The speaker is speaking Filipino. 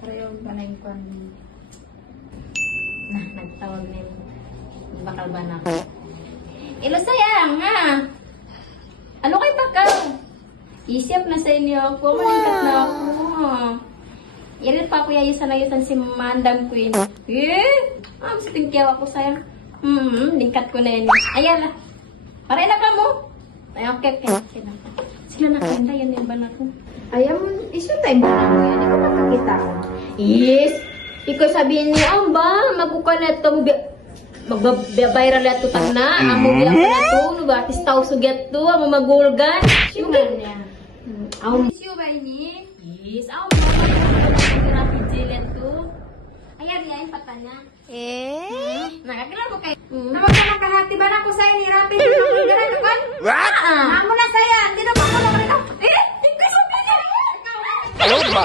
Pero yung panay ko nagtawag na yung bakal ba na ako. Ilo sayang ha. Ano kay bakal? Isip na sa inyo ako. Malingkat na ako. Irit pa ako yayisan na yutan si Mandam Queen. Sa tingkyaw ako sayang. Lingkat ko na yun. Ayan la. Paray na ka mo. Ay, okay. Sila nakanda yan yung banak ko. Ayaw mo, iso time ba na mo yan? Ikaw nakakita ko. Yes! Ikaw sabihin niya, ba, magkuka na ito, magbabayral na ito na, amo bilang pa na ito, nubatis tao sugyat ito, amo magulgan. Sugar niya. Amo. Sugar niya? Yes. Ako mo. Rapid jelly to. Ayan yan, pata niya. Nakakila mo kayo. Naman ka makahati ba na ko sa'yo ni Rapid? Ganun ka? What? Amo na saya. Hindi na ba ako na rin ako? Ano ba?